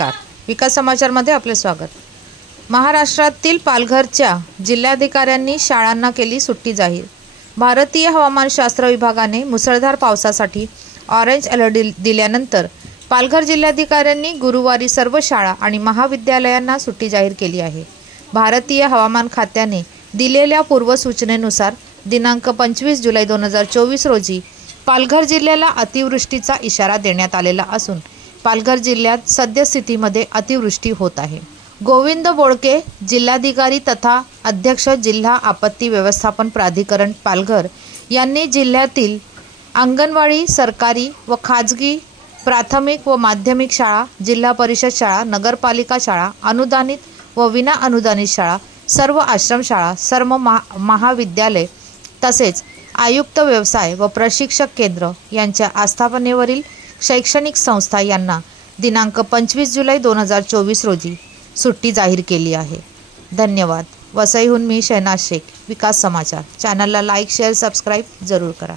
नमस्कार, विकास समाचारमध्ये आपले स्वागत। महाराष्ट्रातील पालघरच्या जिल्हाधिकाऱ्यांनी शाळांना केली सुट्टी जाहीर। भारतीय हवामानशास्त्र विभागाने मुसळधार पावसासाठी ऑरेंज अलर्ट दिल्यानंतर पालघर जिल्हाधिकाऱ्यांनी गुरुवारी सर्व शाळा आणि महाविद्यालयांना सुट्टी जाहीर केली आहे। भारतीय हवामान खात्याने दिलेल्या पूर्वसूचनेनुसार दिनांक 25 जुलै 2024 रोजी पालघर जिल्ह्याला अतिवृष्टीचा इशारा देण्यात आलेला असून पालघर जिल्ह्यात सद्यस्थितीमध्ये अतिवृष्टी होत आहे। गोविंद बोडके जिल्हाधिकारी तथा अध्यक्ष जिल्हा आपत्ती व्यवस्थापन प्राधिकरण पालघर यांनी जिल्ह्यातील अंगणवाडी, सरकारी व खाजगी प्राथमिक व माध्यमिक शाळा, जिल्हा परिषद शाळा, नगरपालिका शाळा, अनुदानित व विना अनुदानित शाळा, सर्व आश्रमशाळा, सर्व महाविद्यालय तसेच आयुक्त व्यवसाय व प्रशिक्षक केंद्र यांच्या आस्थापनेवरील शैक्षणिक संस्था यांना दिनांक 25 जुलै 2024 रोजी सुट्टी जाहीर केली आहे। धन्यवाद। वसईहून मी शहनाज शेख, विकास समाचार। चॅनलला लाईक, शेअर, सबस्क्राईब जरूर करा।